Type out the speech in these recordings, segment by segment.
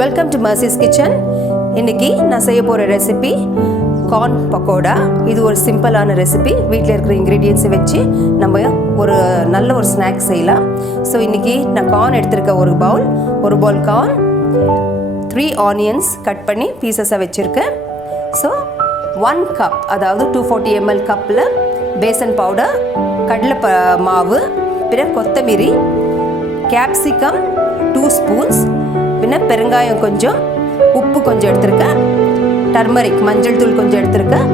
Welcome to mercies kitchen. இன்றைக்கி நான் செய்ய போகிற ரெசிபி கார்ன் பக்கோடா. இது ஒரு சிம்பிளான ரெசிபி. வீட்டில் இருக்கிற இன்க்ரீடியன்ஸை வச்சு நம்ம ஒரு நல்ல ஒரு ஸ்நாக்ஸ் செய்யலாம். ஸோ இன்றைக்கி நான் கார்ன் எடுத்திருக்க ஒரு பவுல் கார்ன், 3 ஆனியன்ஸ் கட் பண்ணி பீசஸாக வச்சுருக்கேன். ஸோ 1 கப், அதாவது 240 ml கப்பில் பேசன் பவுடர், கடலை மாவு, பின்ன கொத்தமல்லி, கேப்சிகம் 2 ஸ்பூன்ஸ், பின்ன பெருங்காயம் கொஞ்சம், உப்பு கொஞ்சம் எடுத்திருக்கேன், டர்மரிக் மஞ்சள் தூள் கொஞ்சம் எடுத்திருக்கேன்,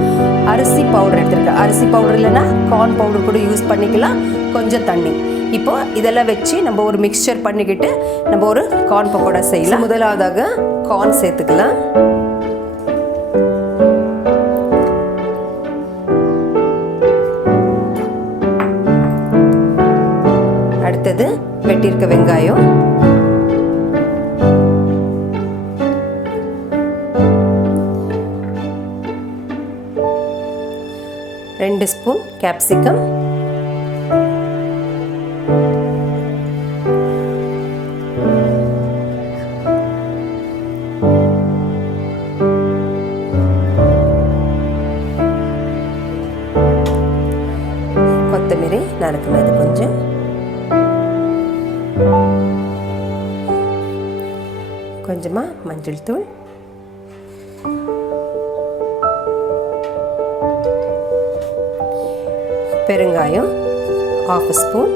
அரிசி பவுடர் எடுத்திருக்கேன். அரிசி பவுடர் இல்லைன்னா கார்ன் பவுடர் கூட யூஸ் பண்ணிக்கலாம், கொஞ்சம் தண்ணி. இப்போ இதெல்லாம் வச்சு நம்ம ஒரு மிக்சர் பண்ணிக்கிட்டு நம்ம ஒரு கார்ன் பக்கோடா செய்யலாம். முதலாவதாக கார்ன் சேர்த்துக்கலாம். அடுத்தது வெட்டியிருக்க வெங்காயம், ரெண்டு ஸ்பூன் கேப்சிகம், கொத்தமல்லி நறுக்குனது கொஞ்சம், கொஞ்சமா மஞ்சள் தூள், பெருங்காயம் 1/2 ஸ்பூன்,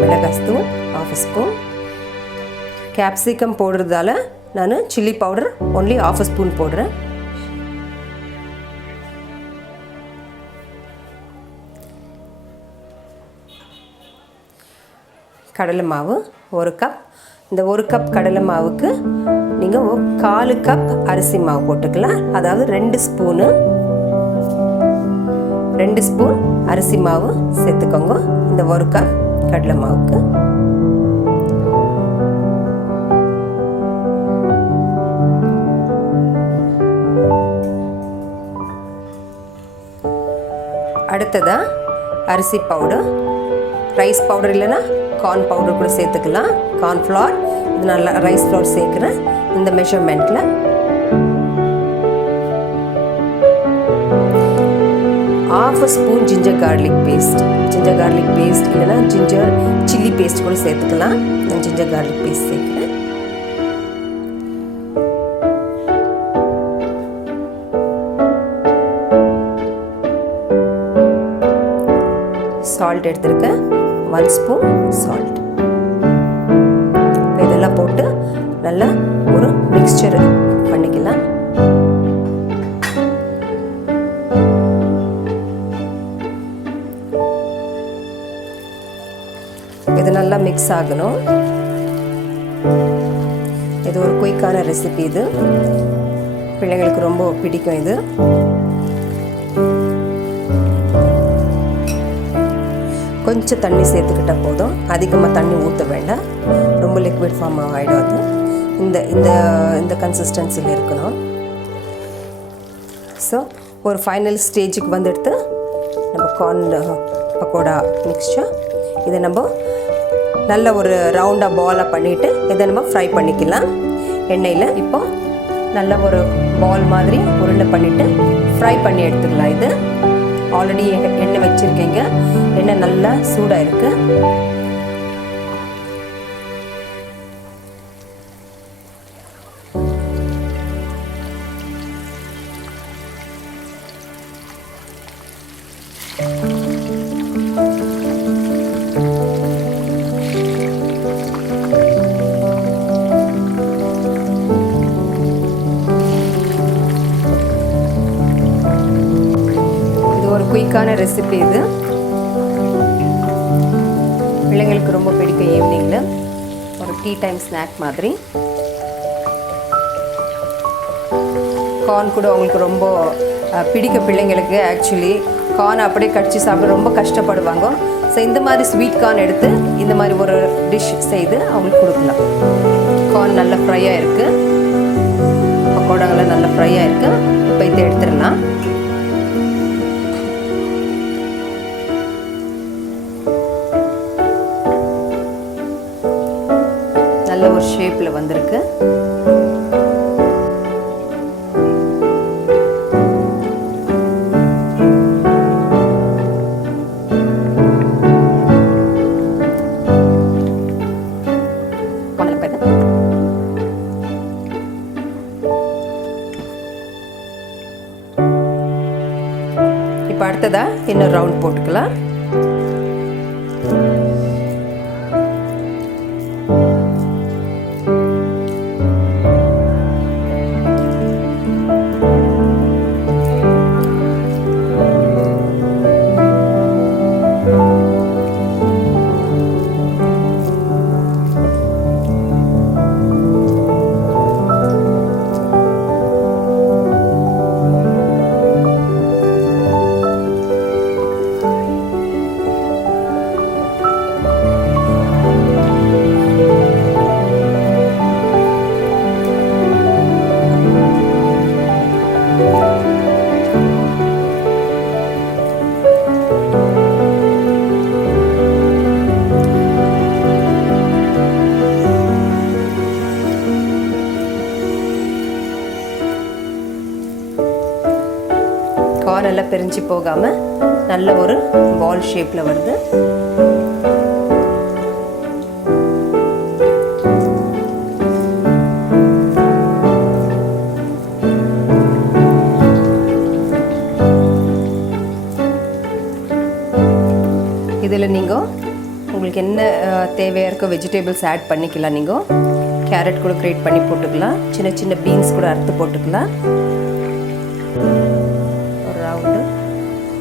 மிளகாய்த்தூள் 1/2 ஸ்பூன். கேப்சிகம் போடுறதால நான் சில்லி பவுடர் ஒன்லி 1/2 ஸ்பூன் போடுறேன். கடலை மாவு 1 கப். இந்த 1 கப் கடலை மாவுக்கு நீங்கள் 1/4 கப் அரிசி மாவு போட்டுக்கலாம். அதாவது 2 ஸ்பூன் அரிசி மாவு சேர்த்துக்கோங்க இந்த 1 கப் கடலை மாவுக்கு. அடுத்ததா அரிசி பவுடர், ரைஸ் பவுடர் இல்லைன்னா கார்ன் பவுடர் கூட சேர்த்துக்கலாம். கார்ன்ஃப்ளவர், இது நல்லா ரைஸ் ஃப்ளவர் சேர்க்குறேன் இந்த மெஷர்மெண்ட்டில். ½ ஸ்பூன் ஜிஞ்சர் கார்லிக் பேஸ்ட் இல்லைன்னா ஜிஞ்சர் சில்லி பேஸ்ட் கூட சேர்த்துக்கலாம். நான் ஜிஞ்சர் கார்லிக் பேஸ்ட் சேர்க்குறேன். சால்ட் எடுத்துருக்கேன், 1 ஸ்பூன் சால்ட். இதெல்லாம் போட்டு நல்லா ஒரு மிக்சர் பண்ணிக்கலாம். இது நல்லா மிக்ஸ் ஆகணும். இது ஒரு குயிக்கான ரெசிபி. இது பிள்ளைங்களுக்கு ரொம்ப பிடிக்கும். இது கொஞ்சம் தண்ணி சேர்த்துக்கிட்டால் போதும், அதிகமாக தண்ணி ஊற்ற வேண்டாம், ரொம்ப லிக்விட் ஃபார்ம் ஆகிடும். அது இந்த கன்சிஸ்டன்சியில் இருக்கணும். ஸோ ஒரு ஃபைனல் ஸ்டேஜுக்கு வந்துடுத்து நம்ம கார்ன் பக்கோடா மிக்சர். இதை நம்ம நல்ல ஒரு ரவுண்டாக பாலாக பண்ணிவிட்டு இதை நம்ம ஃப்ரை பண்ணிக்கலாம் எண்ணெயில். இப்போ நல்ல ஒரு பால் மாதிரி உருண்டை பண்ணிவிட்டு ஃப்ரை பண்ணி எடுத்துக்கலாம். இது ஆல்ரெடி எண்ணெய் வச்சுருக்கீங்க, எண்ணெய் நல்லா சூடாக இருக்குது. குயிக்கான ரெசிபி. இது பிள்ளைங்களுக்கு ரொம்ப பிடிக்கும். ஈவினிங்கில் ஒரு டீ டைம் ஸ்நாக் மாதிரி. கார்ன் கூட அவங்களுக்கு ரொம்ப பிடிக்க பிள்ளைங்களுக்கு. ஆக்சுவலி கார்ன் அப்படியே கடிச்சு சாப்பிட ரொம்ப கஷ்டப்படுவாங்க. ஸோ இந்த மாதிரி ஸ்வீட் கார்ன் எடுத்து இந்த மாதிரி ஒரு டிஷ் செய்து அவங்களுக்கு கொடுக்கலாம். கார்ன் நல்லா ஃப்ரையாக இருக்குது. பக்கோடாங்கெல்லாம் நல்லா ஃப்ரையாக இருக்குது. இப்போ இதை எடுத்துடலாம். நல்ல ஒரு ஷேப்பில் வந்திருக்கு. இப்போ அடுத்ததா இன்னொரு ரவுண்ட் போட்டுக்கலாம். கார்ன் எல்லாம் பிரிஞ்சு போகாமல் நல்ல ஒரு பால் ஷேப்பில் வருது. இதில் நீங்கள் உங்களுக்கு என்ன தேவையாக இருக்கோ வெஜிடபிள்ஸ் ஆட் பண்ணிக்கலாம். நீங்கள் கேரட் கூட கிரேட் பண்ணி போட்டுக்கலாம். சின்ன சின்ன பீன்ஸ் கூட அறுத்து போட்டுக்கலாம். ஒரு ரவுண்டு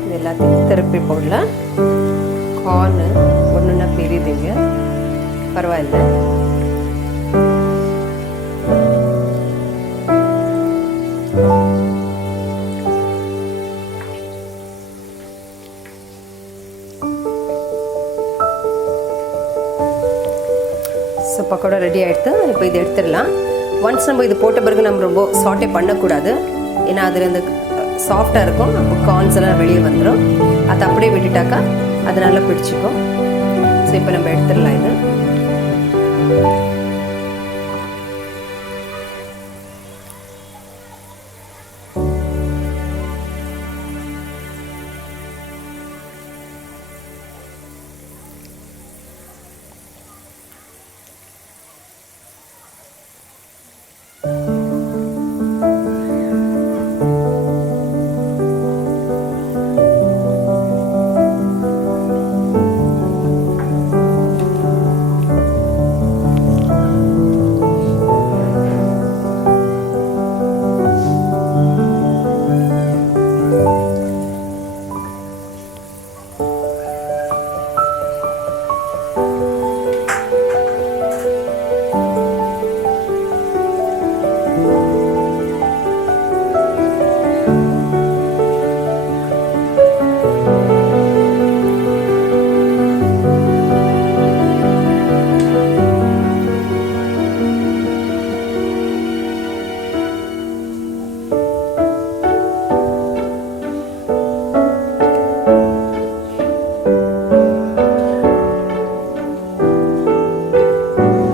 இது எல்லாத்தையும் திருப்பி போடலாம். கார்னு ஒன்றுன்னா பெரியதுங்க, பரவாயில்ல. ஸோ பக்கோடா ரெடி ஆகிடுது. இப்போ இது எடுத்துடலாம். ஒன்ஸ் நம்ம இது போட்ட பிறகு நம்ம ரொம்ப சாட்டே பண்ணக்கூடாது. ஏன்னா அதில் இந்த சாஃப்டாக இருக்கும். அப்போ கார்ன்ஸ் எல்லாம் வெளியே வந்துடும். அதை அப்படியே விட்டுட்டாக்கா அது நல்லா பிடிச்சிக்கும். ஸோ இப்போ நம்ம எடுத்துடலாம் இது.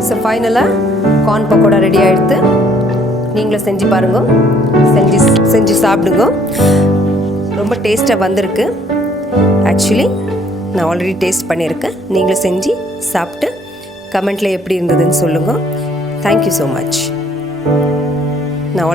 ஸோ ஃபைனலாக கார்ன் பக்கோடா ரெடி ஆகிடுது. நீங்களும் செஞ்சு பாருங்க, செஞ்சு சாப்பிடுங்க. ரொம்ப டேஸ்ட்டாக வந்திருக்கு. ஆக்சுவலி நான் ஆல்ரெடி டேஸ்ட் பண்ணியிருக்கேன். நீங்களும் செஞ்சு சாப்பிட்டு கமெண்ட்டில் எப்படி இருந்ததுன்னு சொல்லுங்கள். Thank you so much.